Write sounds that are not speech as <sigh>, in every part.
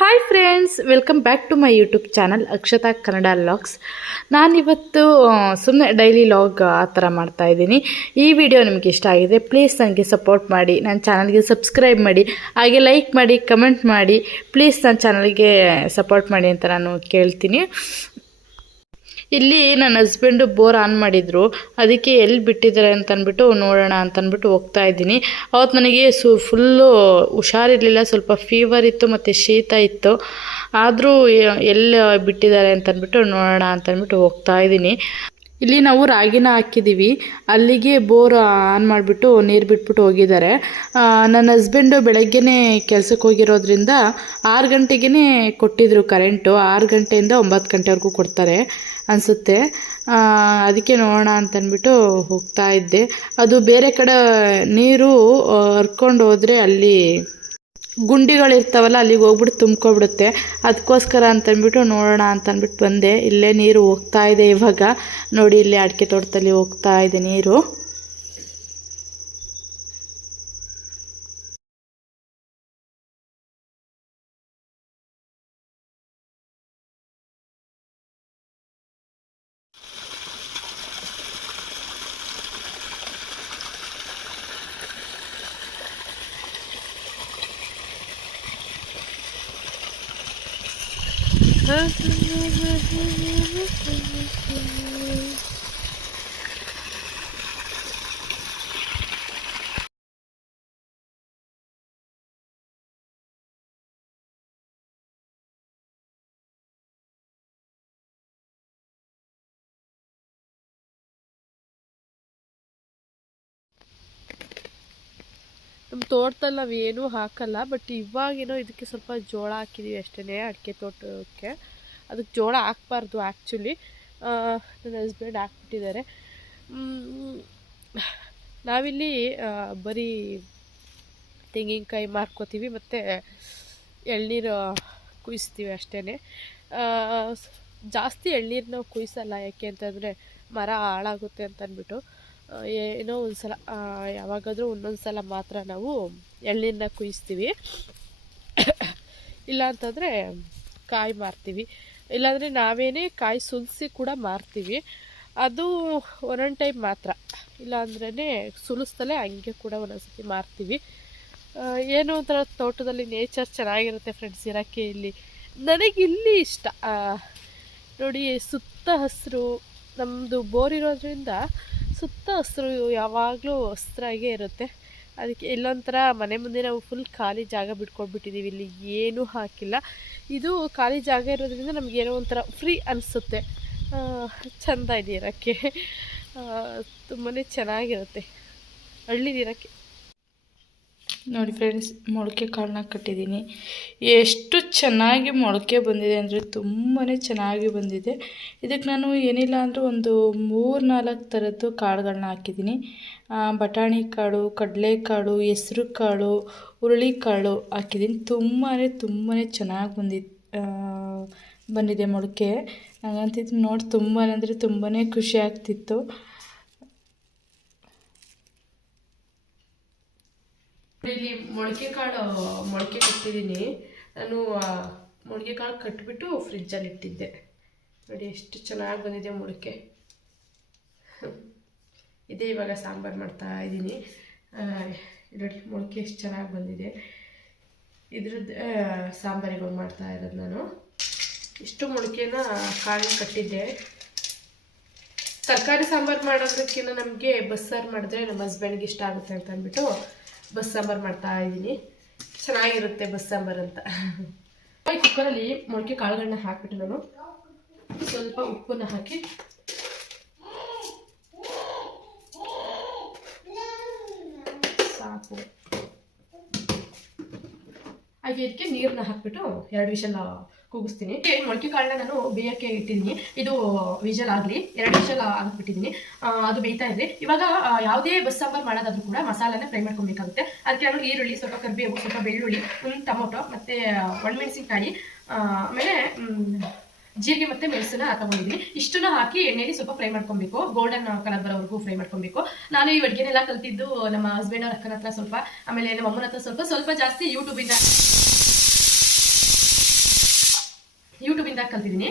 Hi friends welcome back to my YouTube channel Akshata Kannada vlogs ನಾನಿವತ್ತು ಸುಮ್ಮನೆ daily log ಆ ಥರ ಮಾಡ್ತಾ ಇದ್ದೀನಿ. ಈ ವಿಡಿಯೋ ನಿಮಗೆ ಇಷ್ಟ ಆಗಿದೆ ಪ್ಲೀಸ್ ನನಗೆ ಸಪೋರ್ಟ್ ಮಾಡಿ ನನ್ನ ಚಾನಲ್ಗೆ ಸಬ್ಸ್ಕ್ರೈಬ್ ಮಾಡಿ, ಹಾಗೆ ಲೈಕ್ ಮಾಡಿ ಕಮೆಂಟ್ ಮಾಡಿ ಪ್ಲೀಸ್ ನನ್ನ ಚಾನಲ್ಗೆ ಸಪೋರ್ಟ್ ಮಾಡಿ ಅಂತ ನಾನು ಕೇಳ್ತೀನಿ. ಇಲ್ಲಿ ನನ್ನ ಹಸ್ಬೆಂಡು ಬೋರ್ ಆನ್ ಮಾಡಿದರು. ಅದಕ್ಕೆ ಎಲ್ಲಿ ಬಿಟ್ಟಿದ್ದಾರೆ ಅಂತ ಅಂದ್ಬಿಟ್ಟು ನೋಡೋಣ ಅಂತ ಅಂದ್ಬಿಟ್ಟು ಹೋಗ್ತಾ ಇದ್ದೀನಿ. ಅವತ್ತು ನನಗೆ ಸು ಫುಲ್ಲು ಹುಷಾರಿರಲಿಲ್ಲ, ಸ್ವಲ್ಪ ಫೀವರ್ ಇತ್ತು ಮತ್ತು ಶೀತ ಇತ್ತು. ಆದರೂ ಎಲ್ಲಿ ಬಿಟ್ಟಿದ್ದಾರೆ ಅಂತ ಅಂದ್ಬಿಟ್ಟು ನೋಡೋಣ ಅಂತ ಅಂದ್ಬಿಟ್ಟು ಹೋಗ್ತಾ ಇದ್ದೀನಿ. ಇಲ್ಲಿ ನಾವು ರಾಗಿನ ಹಾಕಿದ್ದೀವಿ. ಅಲ್ಲಿಗೆ ಬೋರ್ ಆನ್ ಮಾಡಿಬಿಟ್ಟು ನೀರು ಬಿಟ್ಬಿಟ್ಟು ಹೋಗಿದ್ದಾರೆ. ನನ್ನ ಹಸ್ಬೆಂಡು ಬೆಳಗ್ಗೆನೇ ಕೆಲಸಕ್ಕೆ ಹೋಗಿರೋದ್ರಿಂದ ಆರು ಗಂಟೆಗೇ ಕೊಟ್ಟಿದ್ರು ಕರೆಂಟು ಆರು ಗಂಟೆಯಿಂದ ಒಂಬತ್ತು ಗಂಟೆವರೆಗೂ ಕೊಡ್ತಾರೆ. ಅನಿಸುತ್ತೆ. ಅದಕ್ಕೆ ನೋಡೋಣ ಅಂತಂದ್ಬಿಟ್ಟು ಹೋಗ್ತಾ ಇದ್ದೆ. ಅದು ಬೇರೆ ಕಡೆ ನೀರು ಹರ್ಕೊಂಡು ಹೋದರೆ ಅಲ್ಲಿ ಗುಂಡಿಗಳಿರ್ತಾವಲ್ಲ, ಅಲ್ಲಿಗೆ ಹೋಗ್ಬಿಟ್ಟು ತುಂಬ್ಕೊಬಿಡುತ್ತೆ. ಅದಕ್ಕೋಸ್ಕರ ಅಂತಂದ್ಬಿಟ್ಟು ನೋಡೋಣ ಅಂತಂದ್ಬಿಟ್ಟು ಬಂದೆ. ಇಲ್ಲೇ ನೀರು ಹೋಗ್ತಾ ಇದೆ ಇವಾಗ. ನೋಡಿ, ಇಲ್ಲಿ ಅಡಿಕೆ ತೋಟದಲ್ಲಿ ಹೋಗ್ತಾ ಇದೆ ನೀರು. Uh-huh. ನಮ್ಮ ತೋಟದಲ್ಲಿ ನಾವು ಏನೂ ಹಾಕಲ್ಲ ಬಟ್ ಇವಾಗೇನೋ ಇದಕ್ಕೆ ಸ್ವಲ್ಪ ಜೋಳ ಹಾಕಿದ್ದೀವಿ ಅಷ್ಟೇ ಅಡಿಕೆ ತೋಟಕ್ಕೆ. ಅದಕ್ಕೆ ಜೋಳ ಹಾಕ್ಬಾರ್ದು ಆ್ಯಕ್ಚುಲಿ ನನ್ನ ಹಸ್ಬೆಂಡ್ ಹಾಕ್ಬಿಟ್ಟಿದ್ದಾರೆ. ನಾವಿಲ್ಲಿ ಬರೀ ತೆಂಗಿನಕಾಯಿ ಮಾರ್ಕೋತೀವಿ ಮತ್ತು ಎಳ್ನೀರು ಕುಯಿಸ್ತೀವಿ ಅಷ್ಟೇ ಜಾಸ್ತಿ ಎಳ್ನೀರು ನಾವು ಕುಯ್ಸಲ್ಲ ಯಾಕೆ ಅಂತಂದರೆ ಮರ ಹಾಳಾಗುತ್ತೆ ಅಂತ ಅಂದ್ಬಿಟ್ಟು ಆ, ಏನೋ ಒಂದು ಸಲ ಯಾವಾಗಾದರೂ ಒಂದೊಂದು ಸಲ ಮಾತ್ರ ನಾವು ಎಳ್ಳಿನ ಕುಯಿಸ್ತೀವಿ. <coughs> ಇಲ್ಲ ಅಂತಂದರೆ ಕಾಯಿ ಮಾರ್ತೀವಿ. ಇಲ್ಲಾಂದರೆ ನಾವೇನೇ ಕಾಯಿ ಸುಲಿಸಿ ಕೂಡ ಮಾರ್ತೀವಿ. ಅದು ಒಂದೊಂದು ಟೈಮ್ ಮಾತ್ರ. ಇಲ್ಲಾಂದ್ರೇ ಸುಲಿಸ್ತಲೇ ಹಂಗೆ ಕೂಡ ಒಂದೊಂದ್ಸತಿ ಮಾರ್ತೀವಿ. ಏನೋ ಒಂಥರ ತೋಟದಲ್ಲಿ ನೇಚರ್ ಚೆನ್ನಾಗಿರುತ್ತೆ ಫ್ರೆಂಡ್ಸ್ ಇರೋಕ್ಕೆ ಇಲ್ಲಿ. ನನಗೆ ಇಲ್ಲಿ ಇಷ್ಟ. ನೋಡಿ ಸುತ್ತ ಹಸಿರು ನಮ್ಮದು ಬೋರ್ ಇರೋದ್ರಿಂದ ಸುತ್ತ ಹಸಿರು ಯಾವಾಗಲೂ ಹಸ್ರಾಗೇ ಇರುತ್ತೆ. ಅದಕ್ಕೆ ಇಲ್ಲೊಂಥರ ಮನೆ ಮುಂದೆ ನಾವು ಫುಲ್ ಖಾಲಿ ಜಾಗ ಬಿಟ್ಕೊಟ್ಬಿಟ್ಟಿದ್ದೀವಿ ಇಲ್ಲಿ ಏನೂ ಹಾಕಿಲ್ಲ. ಇದು ಖಾಲಿ ಜಾಗ ಇರೋದ್ರಿಂದ ನಮಗೇನೋ ಒಂಥರ ಫ್ರೀ ಅನಿಸುತ್ತೆ. ಚೆಂದ ಇದೆ ಇರೋಕ್ಕೆ. ತುಂಬಾ ಚೆನ್ನಾಗಿರುತ್ತೆ. ಹಳ್ಳಿಲಿರೋಕ್ಕೆ ನೋಡಿ ಫ್ರೆಂಡ್ಸ್ ಮೊಳಕೆ ಕಾಳನ್ನ ಕಟ್ಟಿದ್ದೀನಿ. ಎಷ್ಟು ಚೆನ್ನಾಗಿ ಮೊಳಕೆ ಬಂದಿದೆ ಅಂದರೆ ತುಂಬಾ ಚೆನ್ನಾಗಿ ಬಂದಿದೆ. ಇದಕ್ಕೆ ನಾನು ಏನಿಲ್ಲ ಅಂದರೂ ಒಂದು ಮೂರು ನಾಲ್ಕು ಥರದ್ದು ಕಾಳುಗಳನ್ನ ಹಾಕಿದ್ದೀನಿ ಬಟಾಣಿ ಕಾಳು, ಕಡಲೆಕಾಳು, ಹೆಸರು ಕಾಳು ಹುರುಳಿಕಾಳು ಹಾಕಿದ್ದೀನಿ. ತುಂಬಾ ತುಂಬಾ ಚೆನ್ನಾಗಿ ಬಂದಿದ್ದು ಬಂದಿದೆ ಮೊಳಕೆ. ನನಗಂತಿದ್ದು ನೋಡಿ ತುಂಬಾ ಅಂದರೆ ತುಂಬಾ ಖುಷಿ ಆಗ್ತಿತ್ತು. ಇಲ್ಲಿ ಮೊಳಕೆ ಕಾಳು, ಮೊಳಕೆ ಕಟ್ಟಿದ್ದೀನಿ. ನಾನು ಮೊಳಕೆ ಕಾಳು ಕಟ್ಬಿಟ್ಟು ಫ್ರಿಜ್ಜಲ್ಲಿ ಇಟ್ಟಿದ್ದೆ. ನೋಡಿ ಎಷ್ಟು ಚೆನ್ನಾಗಿ ಬಂದಿದೆ ಮೊಳಕೆ. ಇದೇ ಇವಾಗ ಸಾಂಬಾರು ಮಾಡ್ತಾ ಇದ್ದೀನಿ. ನೋಡಿ ಮೊಳಕೆ ಎಷ್ಟು ಚೆನ್ನಾಗಿ ಬಂದಿದೆ. ಇದ್ರದ್ದು ಸಾಂಬಾರು ಮಾಡ್ತಾ ಇರೋದು ನಾನು. ಇಷ್ಟು ಮೊಳಕೆನ ಕಾಳನ್ನ ಕಟ್ಟಿದ್ದೆ. ತರಕಾರಿ ಸಾಂಬಾರು ಮಾಡೋದಕ್ಕಿಂತ ನಮಗೆ ಬಸ್ಸಾರು ಮಾಡಿದ್ರೆ ನಮ್ಮ ಹಸ್ಬೆಂಡ್ಗೆ ಇಷ್ಟ ಆಗುತ್ತೆ ಅಂತ ಅಂದ್ಬಿಟ್ಟು ಬಸ್ ಸಾಂಬಾರು ಮಾಡ್ತಾ ಇದ್ದೀನಿ ಚೆನ್ನಾಗಿರುತ್ತೆ ಬಸ್ ಸಾಂಬಾರು ಅಂತ. ಈ ಕುಕ್ಕರಲ್ಲಿ ಮೊಳಕೆ ಕಾಳುಗಳನ್ನ ಹಾಕ್ಬಿಟ್ಟು ನಾನು ಸ್ವಲ್ಪ ಉಪ್ಪನ್ನ ಹಾಕಿ ಸಾಕು. ಹಾಗೆ ಇದಕ್ಕೆ ನೀರನ್ನ ಹಾಕ್ಬಿಟ್ಟು ಎರಡು ವಿಷಲ್ ಕೂಗಿಸ್ತೀನಿ. ಮೊಳಕೆ ಕಾಳನ್ನ ನಾನು ಬೇಯಕ್ಕೆ ಇಟ್ಟಿದ್ದೀನಿ. ಇದು ವಿಜಲ್ ಆಗಲಿ, ಎರಡು ವಿಜಲ್ ಹಾಕ್ಬಿಟ್ಟಿದ್ದೀನಿ ಅದು ಬೇಯ್ತಾ ಇದೆ ಇವಾಗ ಯಾವುದೇ ಬಸ್ ಸಾಂಬಾರು ಮಾಡೋದಾದ್ರೂ ಕೂಡ ಮಸಾಲೆನ ಫ್ರೈ ಮಾಡ್ಕೊಬೇಕಾಗುತ್ತೆ. ಅದಕ್ಕೆ ನಾನು ಈರುಳ್ಳಿ, ಸ್ವಲ್ಪ ಕರಿಬೇವು, ಸ್ವಲ್ಪ ಬೆಳ್ಳುಳ್ಳಿ, ಒಂದು ಟೊಮೊಟೊ, ಮತ್ತು ಒಣಮೆಣಸಿನ್ಕಾಯಿ ಆಮೇಲೆ ಜೀರಿಗೆ ಮತ್ತೆ ಮೆಣಸನ್ನ ತಗೊಂಡಿದ್ದೀನಿ ಇಷ್ಟನ್ನ ಹಾಕಿ ಎಣ್ಣೆಲಿ ಸ್ವಲ್ಪ ಫ್ರೈ ಮಾಡ್ಕೊಬೇಕು. ಗೋಲ್ಡನ್ ಕಲರ್ ಬರೋವರೆಗೂ ಫ್ರೈ ಮಾಡ್ಕೊಬೇಕು. ನಾನು ಈ ಅಡುಗೆನೆಲ್ಲ ಕಲ್ತಿದ್ದು ನಮ್ಮ ಹಸ್ಬೆಂಡ್ ಅವ್ರ ಅಕ್ಕನ ಹತ್ರ ಸ್ವಲ್ಪ, ಆಮೇಲೆ ನಮ್ಮ ಅಮ್ಮನ ಹತ್ರ ಸ್ವಲ್ಪ ಸ್ವಲ್ಪ ಜಾಸ್ತಿ ಯೂಟ್ಯೂಬಿಂದ ಚಿಕ್ಕದಾಗಿ ಕಲ್ತಿದ್ದೀನಿ.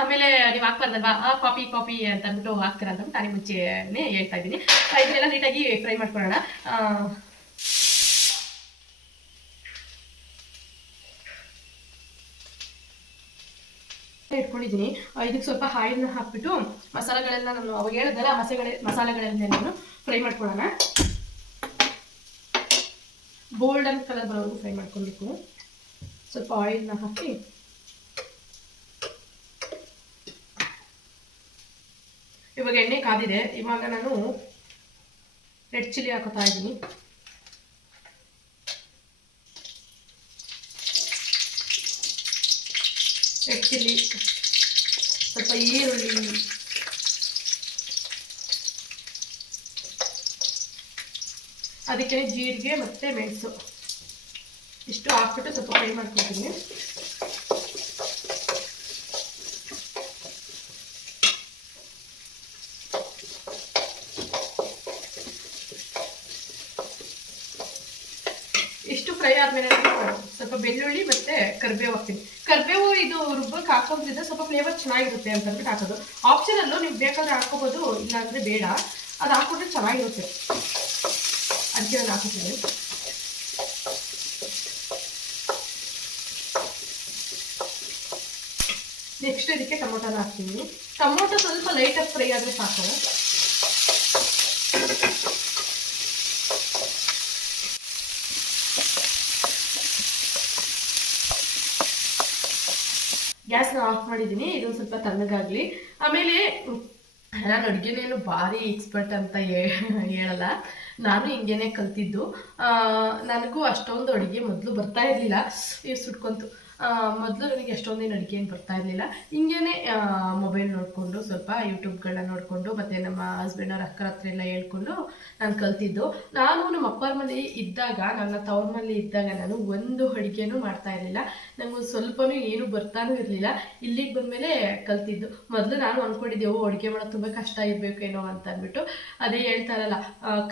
ಆಮೇಲೆ ನೀವು ಹಾಕ್ಬಾರ್ದಲ್ವಾ? ಆ ಕಾಪಿ ಕಾಪಿ ಅಂತ ಅಂದ್ಬಿಟ್ಟು ಹಾಕ್ತೀರಾ ಅಂತ ನಾನು ಮುಂಚೆನೇ ಹೇಳ್ತಾ ಇದ್ದೀನಿ. ಇದನ್ನೆಲ್ಲ ನೀಟಾಗಿ ಫ್ರೈ ಮಾಡ್ಕೊಳ್ಳೋಣ. ಇಟ್ಕೊಂಡಿದ್ದೀನಿ. ಇದಕ್ಕೆ ಸ್ವಲ್ಪ ಆಯಿಲ್ನ ಹಾಕ್ಬಿಟ್ಟು ಮಸಾಲೆಗಳೆಲ್ಲ ನಾನು ಅವಾಗ ಮಸಾಲೆಗಳೇ ಮಸಾಲೆಗಳೆಲ್ಲ ನಾನು ಫ್ರೈ ಮಾಡ್ಕೊಳ್ಳೋಣ. ಗೋಲ್ಡನ್ ಕಲರ್ ಬರೋವರೆಗೂ ಫ್ರೈ ಮಾಡ್ಕೊಬೇಕು ಸ್ವಲ್ಪ ಆಯಿಲ್ನ ಹಾಕಿ ಇವಾಗ ಎಣ್ಣೆ ಕಾದಿದೆ. ಇವಾಗ ನಾನು ರೆಡ್ ಚಿಲ್ಲಿ ಹಾಕೋತಾ ಇದ್ದೀನಿ. ರೆಡ್ ಚಿಲ್ಲಿ, ಸ್ವಲ್ಪ ಈರುಳ್ಳಿ, ಅದಕ್ಕೆ ಜೀರಿಗೆ ಮತ್ತು ಮೆಣಸು. ಇಷ್ಟು ಹಾಕ್ಬಿಟ್ಟು ಸ್ವಲ್ಪ ಫ್ರೈ ಮಾಡ್ಕೊತೀನಿ ಇಷ್ಟು ಫ್ರೈ ಆದ್ಮೇಲೆ ಸ್ವಲ್ಪ ಬೆಳ್ಳುಳ್ಳಿ ಮತ್ತೆ ಕರಿಬೇವು ಹಾಕ್ತೀನಿ. ಕರಿಬೇವು ಇದು ರುಬ್ಬಕ್ಕೆ ಹಾಕೋದ್ರಿಂದ ಸ್ವಲ್ಪ ಫ್ಲೇವರ್ ಚೆನ್ನಾಗಿರುತ್ತೆ ಅಂತ ಅಂದ್ಬಿಟ್ಟು ಹಾಕೋದು. ಆಪ್ಷನಲ್ಲೂ ನೀವು ಬೇಕಾದ್ರೆ ಇಲ್ಲ ಇಲ್ಲಾಂದ್ರೆ ಬೇಡ. ಅದು ಹಾಕೊಂಡ್ರೆ ಚೆನ್ನಾಗಿರುತ್ತೆ. ಅದಕ್ಕೆ ನಾನು ಹಾಕೋತೀನಿ ನೆಕ್ಸ್ಟ್ ಇದಕ್ಕೆ ಟೊಮೊಟೊನ ಹಾಕ್ತೀನಿ. ಟೊಮೊಟೊ ಸ್ವಲ್ಪ ಲೈಟಾಗಿ ಫ್ರೈ ಆದರೆ ಸಾಕು. ಗ್ಯಾಸ್ನ ಆಫ್ ಮಾಡಿದ್ದೀನಿ ಇದು ಸ್ವಲ್ಪ ತಣ್ಣಗಾಗಲಿ. ಆಮೇಲೆ, ನಾನು ಅಡುಗೆನೇನು ಭಾರಿ ಎಕ್ಸ್ಪರ್ಟ್ ಅಂತ ಹೇಳಲ್ಲ. ನಾನು ಹಿಂಗೇನೆ ಕಲ್ತಿದ್ದು. ನನಗೂ ಅಷ್ಟೊಂದು ಅಡುಗೆ ಮೊದಲು ಬರ್ತಾ ಇರಲಿಲ್ಲ. ಇವು ಸುಟ್ಕೊಂತು. ಮೊದಲು ನನಗೆ ಅಷ್ಟೊಂದೇನು ಅಡುಗೆ ಬರ್ತಾ ಇರಲಿಲ್ಲ. ಹಿಂಗೇನೆ ಮೊಬೈಲ್ ನೋಡಿಕೊಂಡು, ಸ್ವಲ್ಪ ಯೂಟ್ಯೂಬ್ಗಳನ್ನ ನೋಡಿಕೊಂಡು, ಮತ್ತು ನಮ್ಮ ಹಸ್ಬೆಂಡ್ ಅವ್ರ ಅಕ್ಕರ ಹತ್ರ ಎಲ್ಲ ಹೇಳ್ಕೊಂಡು ನಾನು ಕಲ್ತಿದ್ದು. ನಾನು ನಮ್ಮ ಅಪ್ಪರ ಮನೆ ಇದ್ದಾಗ, ನನ್ನ ತವ್ರ ಮನೆ ಇದ್ದಾಗ ನಾನು ಒಂದು ಅಡುಗೆನೂ ಮಾಡ್ತಾ ಇರಲಿಲ್ಲ. ನಂಗೆ ಸ್ವಲ್ಪನೂ ಏನು ಬರ್ತಾನೂ ಇರಲಿಲ್ಲ. ಇಲ್ಲಿಗೆ ಬಂದಮೇಲೆ ಕಲ್ತಿದ್ದು. ಮೊದಲು ನಾನು ಅಂದ್ಕೊಂಡಿದ್ದೆ ಓ, ಅಡುಗೆ ಮಾಡೋದು ತುಂಬ ಕಷ್ಟ ಇರಬೇಕೇನೋ ಅಂತ ಅಂದ್ಬಿಟ್ಟು. ಅದೇ ಹೇಳ್ತಾರಲ್ಲ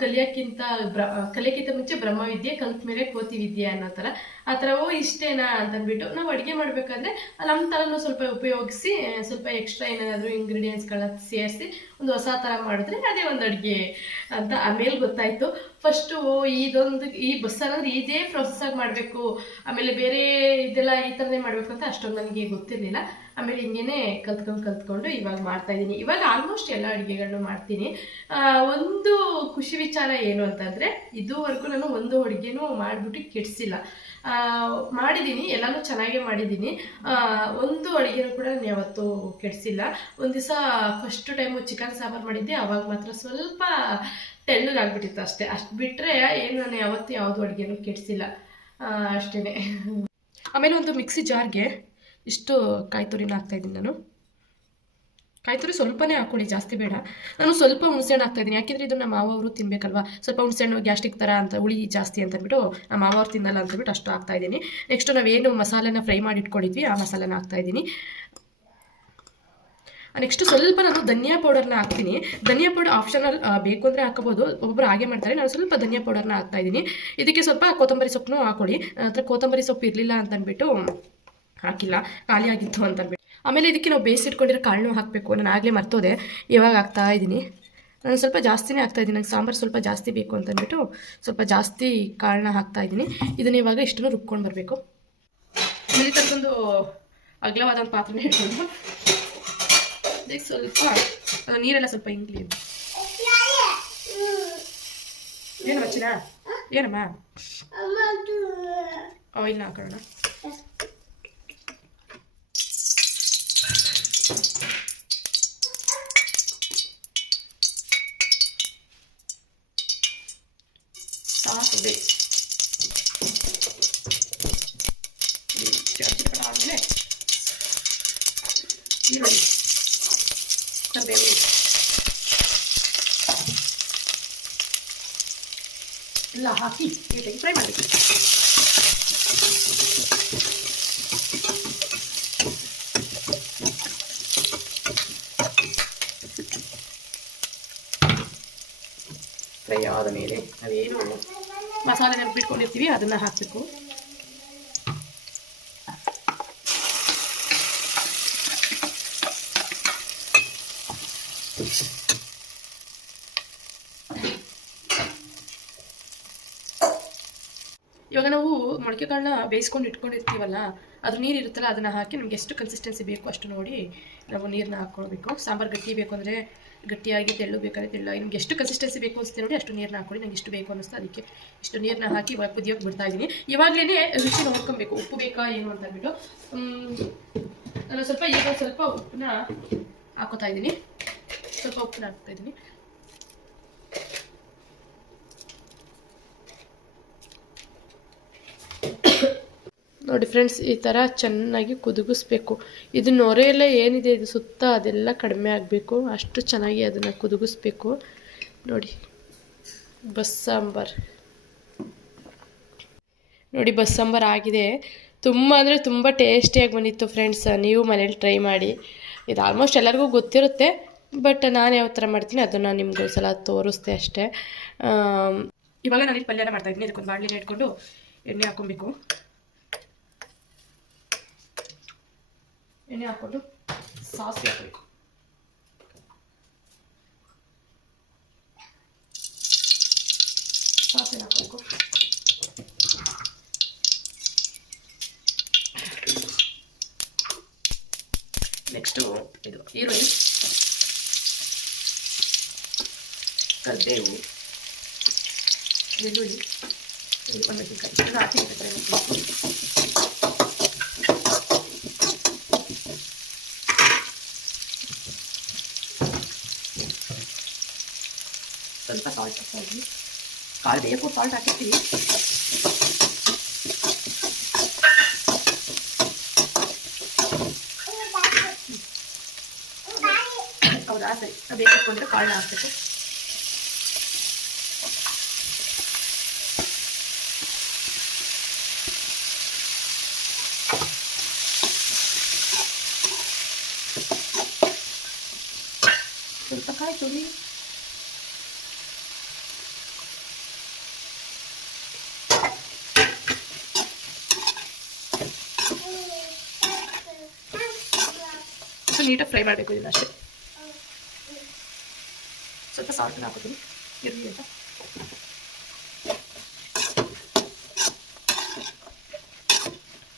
ಕಲಿಯೋಕ್ಕಿಂತ ಬ್ರ, ಕಲಿಯೋಕ್ಕಿಂತ ಮುಂಚೆ ಬ್ರಹ್ಮವಿದ್ಯೆ ಕಲ್ತ ಮೇಲೆ ಕೋತಿ ವಿದ್ಯೆ ಅನ್ನೋ ಥರ ಆ ಥರ ಓ, ಇಷ್ಟೇನಾ ಅಂತಂದ್ಬಿಟ್ಟು ನಾವು ಅಡುಗೆ ಮಾಡಬೇಕಾದ್ರೆ ನಮ್ಮ ಥರನೂ ಸ್ವಲ್ಪ ಉಪಯೋಗಿಸಿ ಸ್ವಲ್ಪ ಎಕ್ಸ್ಟ್ರಾ ಏನಾದರೂ ಇಂಗ್ರೀಡಿಯೆಂಟ್ಸ್ಗಳನ್ನ ಸೇರಿಸಿ ಒಂದು ಹೊಸ ಥರ ಮಾಡಿದ್ರೆ ಅದೇ ಒಂದು ಅಡುಗೆ ಅಂತ ಆಮೇಲೆ ಗೊತ್ತಾಯಿತು. ಫಸ್ಟು ಇದೊಂದು, ಈ ಬಸ್ಸಾರ ಅನ್ನೋದು ಇದೇ ಪ್ರೊಸೆಸ್ಸಾಗಿ ಮಾಡಬೇಕು. ಆಮೇಲೆ ಬೇರೆ ಇದೆಲ್ಲ ಈ ಥರನೇ ಮಾಡಬೇಕು ಅಂತ ಅಷ್ಟೊಂದು ನನಗೆ ಗೊತ್ತಿರಲಿಲ್ಲ. ಆಮೇಲೆ ಹಿಂಗೇನೆ ಕಲ್ತ್ಕೊಂಡು ಕಲ್ತ್ಕೊಂಡು ಇವಾಗ ಮಾಡ್ತಾ ಇದ್ದೀನಿ ಇವಾಗ ಆಲ್ಮೋಸ್ಟ್ ಎಲ್ಲ ಅಡುಗೆಗಳನ್ನು ಮಾಡ್ತೀನಿ. ಒಂದು ಖುಷಿ ವಿಚಾರ ಏನು ಅಂತಂದರೆ, ಇದುವರೆಗೂ ನಾನು ಒಂದು ಅಡುಗೆನೂ ಮಾಡಿಬಿಟ್ಟು ಕೆಡಿಸಿಲ್ಲ. ಮಾಡಿದ್ದೀನಿ ಎಲ್ಲನೂ ಚೆನ್ನಾಗೇ ಮಾಡಿದ್ದೀನಿ ಒಂದು ಅಡುಗೆನೂ ಕೂಡ ನಾನು ಯಾವತ್ತೂ ಕೆಡಿಸಿಲ್ಲ. ಒಂದು ದಿವಸ ಫಸ್ಟ್ ಟೈಮು ಚಿಕನ್ ಸಾಂಬಾರು ಮಾಡಿದ್ದೆ, ಅವಾಗ ಮಾತ್ರ ಸ್ವಲ್ಪ ತೆಳ್ಳಗಾಗ್ಬಿಟ್ಟಿತ್ತು ಅಷ್ಟೇ. ಅಷ್ಟು ಬಿಟ್ಟರೆ ಏನು ನಾನು ಯಾವತ್ತೂ ಯಾವುದು ಅಡುಗೆನೂ ಕೆಡಿಸಿಲ್ಲ. ಅಷ್ಟೇ ಆಮೇಲೆ ಒಂದು ಮಿಕ್ಸಿ ಜಾರ್ಗೆ ಇಷ್ಟು ಕಾಯಿ ತುರಿನ ಹಾಕ್ತಾಯಿದ್ದೀನಿ ನಾನು. ಕಾಯಿ ತುರಿ ಸ್ವಲ್ಪನೇ ಹಾಕ್ಕೊಳ್ಳಿ ಜಾಸ್ತಿ ಬೇಡ. ನಾನು ಸ್ವಲ್ಪ ಹುಣಸೆಹಣ್ಣು ಹಾಕ್ತಾ ಇದ್ದೀನಿ. ಯಾಕೆಂದ್ರೆ ಇದು ನಮ್ಮ ಮಾವ ಅವರು ತಿನ್ಬೇಕಲ್ವಾ? ಸ್ವಲ್ಪ ಹುಣಸೆಹಣ್ಣು ಗ್ಯಾಸ್ಟ್ರಿಕ್ ಥರ ಅಂತ, ಹುಳಿ ಜಾಸ್ತಿ ಅಂತ ಅಂದ್ಬಿಟ್ಟು ನಮ್ಮ ಮಾವ ಅವ್ರು ತಿನ್ನಲ್ಲ ಅಂತಂದ್ಬಿಟ್ಟು ಅಷ್ಟು ಹಾಕ್ತಾ ಇದ್ದೀನಿ. ನೆಕ್ಸ್ಟ್ ನಾವೇನು ಮಸಾಲೆನ ಫ್ರೈ ಮಾಡಿ ಇಟ್ಕೊಂಡಿದ್ವಿ, ಆ ಮಸಾಲೆನ ಹಾಕ್ತಾ ಇದ್ದೀನಿ. ನೆಕ್ಸ್ಟ್ ಸ್ವಲ್ಪ ನಾನು ಧನಿಯಾ ಪೌಡರ್ನ ಹಾಕ್ತೀನಿ. ಧನಿಯಾ ಪೌಡರ್ ಆಪ್ಷನಲ್ ಬೇಕು ಅಂದರೆ ಹಾಕೋಬೋದು ಒಬ್ಬೊಬ್ಬರು ಹಾಗೆ ಮಾಡ್ತಾರೆ. ನಾನು ಸ್ವಲ್ಪ ಧನಿಯಾ ಪೌಡರ್ನ ಹಾಕ್ತಾ ಇದ್ದೀನಿ. ಇದಕ್ಕೆ ಸ್ವಲ್ಪ ಕೊತ್ತಂಬರಿ ಸೊಪ್ಪನ್ನು ಹಾಕೊಳ್ಳಿ. ನಂತರ ಕೊತ್ತಂಬರಿ ಸೊಪ್ಪು ಇರಲಿಲ್ಲ ಅಂತ ಅಂದ್ಬಿಟ್ಟು ಹಾಕಿಲ್ಲ. ಖಾಲಿಯಾಗಿತ್ತು ಅಂತ ಅಂದ್ಬಿಟ್ಟು ಆಮೇಲೆ ಇದಕ್ಕೆ ನಾವು ಬೇಯಿಸಿಟ್ಕೊಂಡಿರೋ ಕಾಳನ್ನು ಹಾಕಬೇಕು. ನಾನು ಆಗಲೇ ಮರ್ತೋದೆ. ಇವಾಗ ಹಾಕ್ತಾ ಇದ್ದೀನಿ. ನಾನು ಸ್ವಲ್ಪ ಜಾಸ್ತಿನೇ ಹಾಕ್ತಾ ಇದ್ದೀನಿ. ನಂಗೆ ಸಾಂಬಾರು ಸ್ವಲ್ಪ ಜಾಸ್ತಿ ಬೇಕು ಅಂತಂದ್ಬಿಟ್ಟು ಸ್ವಲ್ಪ ಜಾಸ್ತಿ ಕಾಳನ್ನ ಹಾಕ್ತಾ ಇದ್ದೀನಿ. ಇದನ್ನ ಇವಾಗ ಇಷ್ಟನ್ನು ರುಬ್ಕೊಂಡು ಬರಬೇಕು. ಆಮೇಲೆ ತಗೊಂಡು ಅಗಲವಾದ ಒಂದು ಪಾತ್ರೆನೇ ಇಟ್ಕೊಂಡು ಅದಕ್ಕೆ ಸ್ವಲ್ಪ ಅದು ನೀರೆಲ್ಲ ಸ್ವಲ್ಪ ಇಂಗ್ಲಿ ಏನಮ್ಮ ಚಿನ್ನ? ಏನಮ್ಮ? ಆಯಿಲ್ನ ಹಾಕೋಣ. ಹಾಕಿ ನೀಟಾಗಿ ಫ್ರೈ ಮಾಡಬೇಕು. ಫ್ರೈ ಆದ ಮೇಲೆ ನಾವೇನು ಮಸಾಲೆ ನೆನಪಿಟ್ಕೊಂಡಿರ್ತೀವಿ ಅದನ್ನು ಹಾಕಬೇಕು ಇವಾಗ ನಾವು ಮೊಳಕೆ ಕಾಳನ್ನ ಬೇಯಿಸ್ಕೊಂಡು ಇಟ್ಕೊಂಡಿರ್ತೀವಲ್ಲ, ಅದು ನೀರು ಇರುತ್ತಲ್ಲ, ಅದನ್ನ ಹಾಕಿ ನಮ್ಗೆ ಎಷ್ಟು ಕನ್ಸಿಸ್ಟೆನ್ಸಿ ಬೇಕು ಅಷ್ಟು ನೋಡಿ ನಾವು ನೀರನ್ನ ಹಾಕ್ಕೊಳ್ಬೇಕು. ಸಾಂಬಾರು ಗಟ್ಟಿ ಬೇಕು ಅಂದರೆ ಗಟ್ಟಿಯಾಗಿ ತೆಳ್ಳು ಬೇಕಾದ್ರೆ ತೆಳ್ಳು ನಿಮ್ಗೆ ಎಷ್ಟು ಕನ್ಸಿಸ್ಟೆನ್ಸಿ ಬೇಕು ಅನಿಸುತ್ತೆ ನೋಡಿ ಅಷ್ಟು ನೀರನ್ನ ಹಾಕೊಳ್ಳಿ, ನಂಗೆ ಇಷ್ಟು ಬೇಕು ಅನ್ನಿಸ್ತು ಅದಕ್ಕೆ ಇಷ್ಟು ನೀರನ್ನ ಹಾಕಿ ಕುದಿಯೋಕೆ ಬಿಡ್ತಾ ಇದ್ದೀನಿ ಇವಾಗಲೇ ರುಚಿ ನೋಡ್ಕೊಬೇಕು, ಉಪ್ಪು ಬೇಕಾ ಏನು ಅಂತ ಅಂದ್ಬಿಟ್ಟು. ನಾನು ಸ್ವಲ್ಪ ಈಗ ಸ್ವಲ್ಪ ಉಪ್ಪನ್ನ ಹಾಕೋತಾ ಇದ್ದೀನಿ ಸ್ವಲ್ಪ ಉಪ್ಪನ್ನ ಹಾಕ್ತಾ ಇದ್ದೀನಿ ನೋಡಿ ಫ್ರೆಂಡ್ಸ್ ಈ ಥರ ಚೆನ್ನಾಗಿ ಕುದುಗಿಸ್ಬೇಕು. ಇದು ನೊರೆಯೆಲ್ಲ ಏನಿದೆ, ಇದು ಸುತ್ತ ಅದೆಲ್ಲ ಕಡಿಮೆ ಆಗಬೇಕು. ಅಷ್ಟು ಚೆನ್ನಾಗಿ ಅದನ್ನು ಕುದುಗಿಸ್ಬೇಕು. ನೋಡಿ ಬಸ್ ಸಾಂಬಾರ್ ನೋಡಿ ಬಸ್ ಸಾಂಬಾರ್ ಆಗಿದೆ. ತುಂಬ ಅಂದರೆ ತುಂಬ ಟೇಸ್ಟಿಯಾಗಿ ಬಂದಿತ್ತು ಫ್ರೆಂಡ್ಸ್ ನೀವು ಮನೇಲಿ ಟ್ರೈ ಮಾಡಿ. ಇದು ಆಲ್ಮೋಸ್ಟ್ ಎಲ್ಲರಿಗೂ ಗೊತ್ತಿರುತ್ತೆ ಬಟ್ ನಾನು ಯಾವ ಥರ ಮಾಡ್ತೀನಿ ಅದನ್ನು ನಿಮ್ಗೆ ಸಲ ತೋರಿಸ್ದೆ ಅಷ್ಟೇ. ಇವಾಗ ನಾನು ಇಲ್ಲಿ ಪಲ್ಯನ ಮಾಡ್ತಾಯಿದ್ದೀನಿ ಇದಕ್ಕೊಂದು ಬಾಣಲಿನ ಇಟ್ಕೊಂಡು ಎಣ್ಣೆ ಹಾಕ್ಕೊಬೇಕು. ಎಣ್ಣೆ ಹಾಕ್ಕೊಂಡು ಸಾಸಿವೆ ಹಾಕಬೇಕು ಸಾಸಿವೆ ಹಾಕಬೇಕು ನೆಕ್ಸ್ಟು ಇದು ಈರುಳ್ಳಿ ಕರಿಬೇವು ಬೆಳ್ಳುಳ್ಳಿ ಇದು ಒಣಮೆಣಸಿನ್ಕಾಯಿ ಇಷ್ಟನ್ನು ಹಾಕಿ ಫ್ರೈ ಮಾಡ್ಬೇಕು ಸ್ವಲ್ಪ ಸಾಲ್ಟ್ ಹಾಕ್ತಾ ಇದ್ವಿ ಕಾಳು ಬೇಯಕ್ಕೂ ಸಾಲ್ಟ್ ಹಾಕಿರ್ತೀವಿ ಹೌದಾ ಸರಿ ಬೇಕಿಟ್ಕೊಂಡ್ರೆ ಕಾಳನ್ನ ಹಾಕ್ಬೇಕು ಸ್ವಲ್ಪ ಕಾಯಿ ತುರಿ ಸ್ವಲ್ಪ ನೀಟಾಗಿ ಫ್ರೈ ಮಾಡಬೇಕು ಇದನ್ನ ಅಷ್ಟೇ ಸ್ವಲ್ಪ ಸಾಲ್ಟನ್ನ ಹಾಕೋತೀನಿ ಇರಲಿ ಅಂತ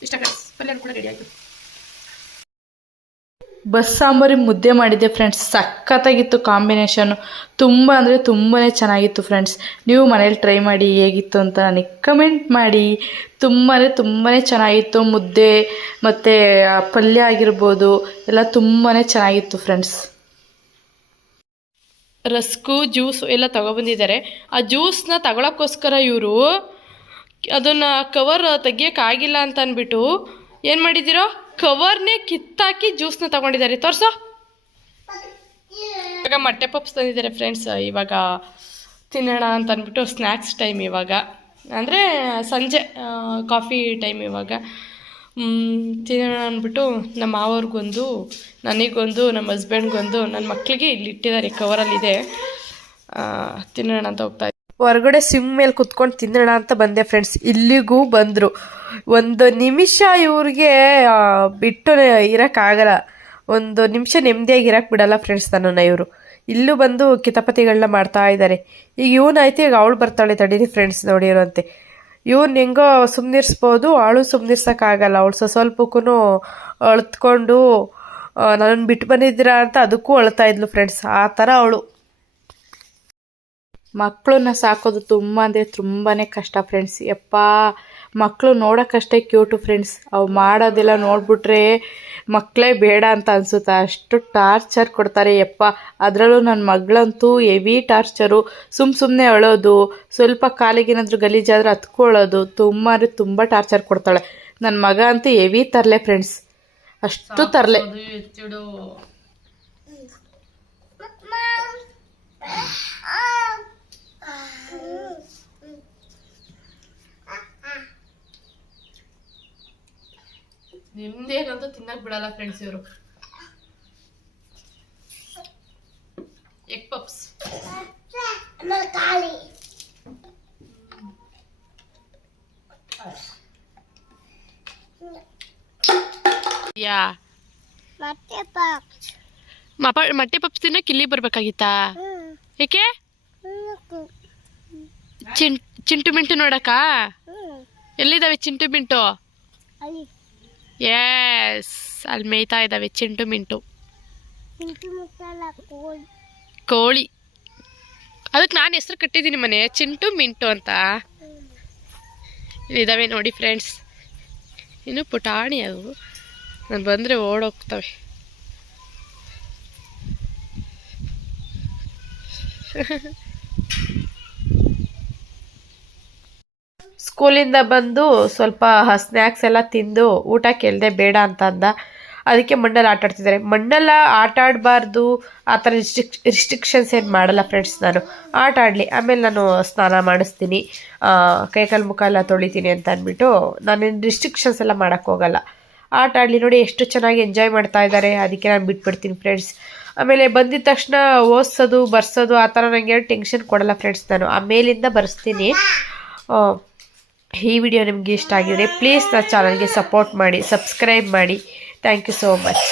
ಇಷ್ಟ ಫ್ರೆಂಡ್ಸ್ ಪಲ್ಯ ಕೂಡ ರೆಡಿ ಆಯಿತು ಬಸ್ ಸಾಂಬಾರಿ ಮುದ್ದೆ ಮಾಡಿದ್ದೆ ಫ್ರೆಂಡ್ಸ್ ಸಖತ್ತಾಗಿತ್ತು ಕಾಂಬಿನೇಷನ್ನು ತುಂಬ ಅಂದರೆ ತುಂಬಾ ಚೆನ್ನಾಗಿತ್ತು ಫ್ರೆಂಡ್ಸ್ ನೀವು ಮನೇಲಿ ಟ್ರೈ ಮಾಡಿ ಹೇಗಿತ್ತು ಅಂತ ನನಗೆ ಕಮೆಂಟ್ ಮಾಡಿ. ತುಂಬಾ ತುಂಬಾ ಚೆನ್ನಾಗಿತ್ತು ಮುದ್ದೆ, ಮತ್ತು ಪಲ್ಯ ಆಗಿರ್ಬೋದು, ಎಲ್ಲ ತುಂಬಾ ಚೆನ್ನಾಗಿತ್ತು ಫ್ರೆಂಡ್ಸ್ ರಸ್ಕು ಜ್ಯೂಸ್ ಎಲ್ಲ ತಗೊಬಂದಿದ್ದಾರೆ. ಆ ಜ್ಯೂಸ್ನ ತಗೊಳಕ್ಕೋಸ್ಕರ ಇವರು ಅದನ್ನು ಕವರ್ ತೆಗಿಯೋಕ್ಕಾಗಿಲ್ಲ ಅಂತ ಅಂದ್ಬಿಟ್ಟು ಏನು ಮಾಡಿದ್ದೀರೋ ಕವರ್ನೇ ಕಿತ್ತಾಕಿ ಜ್ಯೂಸ್ನ ತಗೊಂಡಿದ್ದಾರೆ. ತೋರ್ಸೋ. ಇವಾಗ ಮೊಟ್ಟೆ ಪಪ್ಸ್ ತಂದಿದ್ದಾರೆ ಫ್ರೆಂಡ್ಸ್ ಇವಾಗ ತಿನ್ನೋಣ ಅಂತ ಅಂದ್ಬಿಟ್ಟು ಸ್ನ್ಯಾಕ್ಸ್ ಟೈಮ್ ಇವಾಗ. ಅಂದರೆ ಸಂಜೆ ಕಾಫಿ ಟೈಮ್ ಇವಾಗ. ತಿನ್ನೋಣ ಅಂದ್ಬಿಟ್ಟು ನಮ್ಮ ಮಾವ್ರಿಗೊಂದು, ನನಗೊಂದು, ನಮ್ಮ ಹಸ್ಬೆಂಡ್ಗೊಂದು ನನ್ನ ಮಕ್ಕಳಿಗೆ ಇಲ್ಲಿ ಇಟ್ಟಿದ್ದಾರೆ ಕವರಲ್ಲಿದೆ ತಿನ್ನೋಣ ಅಂತ ಹೋಗ್ತಾ. ಹೊರಗಡೆ ಸಿಮ್ ಮೇಲೆ ಕುತ್ಕೊಂಡು ತಿನ್ನೋಣ ಅಂತ ಬಂದೆ ಫ್ರೆಂಡ್ಸ್ ಇಲ್ಲಿಗೂ ಬಂದರು. ಒಂದು ನಿಮಿಷ ಇವ್ರಿಗೆ ಬಿಟ್ಟು ಇರೋಕ್ಕಾಗಲ್ಲ ಒಂದು ನಿಮಿಷ ನೆಮ್ಮದಿಯಾಗಿ ಇರೋಕ್ಕೆ ಬಿಡಲ್ಲ ಫ್ರೆಂಡ್ಸ್ ನನ್ನ ಇವರು. ಇಲ್ಲೂ ಬಂದು ಕಿತಪತಿಗಳನ್ನ ಮಾಡ್ತಾ ಇದ್ದಾರೆ ಈಗ ಇವನಾಯ್ತು ಈಗ ಅವಳು ಬರ್ತಾಳೆ ತಡೀರಿ ಫ್ರೆಂಡ್ಸ್ ನೋಡಿರೋಂತೆ ಇವ್ನು ಹೆಂಗೋ ಸುಮ್ಮನಿರ್ಸ್ಬೋದು ಅವಳು ಸುಮ್ಮನಿರ್ಸೋಕ್ಕಾಗಲ್ಲ ಅವಳು ಸೊ ಸ್ವಲ್ಪಕ್ಕೂ ಅಳ್ತ್ಕೊಂಡು ನನ್ನನ್ನು ಬಿಟ್ಟು ಬಂದಿದ್ದೀರಾ ಅಂತ ಅದಕ್ಕೂ ಅಳ್ತಾ ಇದ್ಲು ಫ್ರೆಂಡ್ಸ್ ಆ ಥರ ಅವಳು. ಮಕ್ಕಳನ್ನ ಸಾಕೋದು ತುಂಬ ಅಂದರೆ ತುಂಬಾ ಕಷ್ಟ ಫ್ರೆಂಡ್ಸ್ ಯಪ್ಪ ಮಕ್ಕಳು ನೋಡೋಕ್ಕಷ್ಟೇ ಕ್ಯೂಟು ಫ್ರೆಂಡ್ಸ್ ಅವು ಮಾಡೋದೆಲ್ಲ ನೋಡಿಬಿಟ್ರೆ ಮಕ್ಕಳೇ ಬೇಡ ಅಂತ ಅನ್ಸುತ್ತೆ. ಅಷ್ಟು ಟಾರ್ಚರ್ ಕೊಡ್ತಾರೆ ಯಪ್ಪ. ಅದರಲ್ಲೂ ನನ್ನ ಮಗಳಂತೂ ಹೆವಿ ಟಾರ್ಚರು ಸುಮ್ಮ ಸುಮ್ಮನೆ ಅಳೋದು ಸ್ವಲ್ಪ ಕಾಲಿಗೇನಾದರೂ ಗಲೀಜಾದ್ರೆ ಹತ್ಕೊಳ್ಳೋದು ತುಂಬ ಅಂದರೆ ತುಂಬ ಟಾರ್ಚರ್ ಕೊಡ್ತಾಳೆ. ನನ್ನ ಮಗ ಅಂತೂ ಹೆವಿ ತರಲೆ ಫ್ರೆಂಡ್ಸ್ ಅಷ್ಟು ತರಲೆ. ನಿಮ್ದೇನಂತೂ ತಿನ್ನಕ್ ಬಿಡಲ್ಲ ಫ್ರೆಂಡ್ಸ್ ಇವರು. Egg puffs yeah. ಪಾಪ್ಸ್. ಮಪ ಮೊಟ್ಟೆ ಪಪ್ಸ್ ತಿನ್ನಕ್ ಇಲ್ಲಿ ಬರ್ಬೇಕಾಗಿತ್ತಾ? ಏಕೆ? ಚಿಂಟು ಮಿಂಟು ನೋಡಕ್ಕ? ಎಲ್ಲಿದಾವೆ ಚಿಂಟು ಮಿಂಟು? ಎಸ್ ಅಲ್ಲಿ ಮೇಯ್ತಾ ಇದ್ದಾವೆ ಚಿಂಟು ಮಿಂಟು ಕೋಳಿ. ಅದಕ್ಕೆ ನಾನು ಹೆಸರು ಕಟ್ಟಿದ್ದೀನಿ ಮನೆ. ಚಿಂಟು ಮಿಂಟು ಅಂತ. ಇದಾವೆ ನೋಡಿ ಫ್ರೆಂಡ್ಸ್ ಇನ್ನು ಪುಟಾಣಿ ಅದು. ನಾನು ಬಂದರೆ ಓಡೋಗ್ತವೆ. <laughs> ಸ್ಕೂಲಿಂದ ಬಂದು ಸ್ವಲ್ಪ ಸ್ನ್ಯಾಕ್ಸ್ ಎಲ್ಲ ತಿಂದು ಊಟ ಕೇಳಿದೆ ಬೇಡ ಅಂತ ಅಂದ ಅದಕ್ಕೆ ಮಣ್ಣಲ್ಲಿ ಆಟ ಆಡ್ತಿದ್ದಾರೆ. ಮಣ್ಣೆಲ್ಲ ಆಟ ಆಡಬಾರ್ದು, ಆ ಥರ ರಿಸ್ಟ್ರಿಕ್ ರಿಸ್ಟ್ರಿಕ್ಷನ್ಸ್ ಏನು ಮಾಡಲ್ಲ ಫ್ರೆಂಡ್ಸ್ ನಾನು. ಆಟ ಆಡಲಿ, ಆಮೇಲೆ ನಾನು ಸ್ನಾನ ಮಾಡಿಸ್ತೀನಿ. ಕೈಕಾಲು ಮುಖ ಎಲ್ಲ ತೊಳಿತೀನಿ ಅಂತ ಅಂದ್ಬಿಟ್ಟು ನಾನೇನು ರಿಸ್ಟ್ರಿಕ್ಷನ್ಸ್ ಎಲ್ಲ ಮಾಡೋಕ್ಕೆ ಹೋಗಲ್ಲ. ಆಟ ಆಡಲಿ ನೋಡಿ ಎಷ್ಟು ಚೆನ್ನಾಗಿ ಎಂಜಾಯ್ ಮಾಡ್ತಾ ಇದ್ದಾರೆ. ಅದಕ್ಕೆ ನಾನು ಬಿಟ್ಬಿಡ್ತೀನಿ ಫ್ರೆಂಡ್ಸ್ ಆಮೇಲೆ ಬಂದಿದ ತಕ್ಷಣ ಓದಿಸೋದು, ಬರ್ಸೋದು, ಆ ಥರ ನನಗೆ ಟೆನ್ಷನ್ ಕೊಡಲ್ಲ ಫ್ರೆಂಡ್ಸ್ ನಾನು. ಆಮೇಲಿಂದ ಬರೆಸ್ತೀನಿ. ಈ ವಿಡಿಯೋ ನಿಮಗೆ ಇಷ್ಟ ಆಗಿದ್ರೆ ಪ್ಲೀಸ್ ನನ್ನ ಚಾನಲ್ಗೆ ಸಪೋರ್ಟ್ ಮಾಡಿ ಸಬ್ಸ್ಕ್ರೈಬ್ ಮಾಡಿ. Thank you so much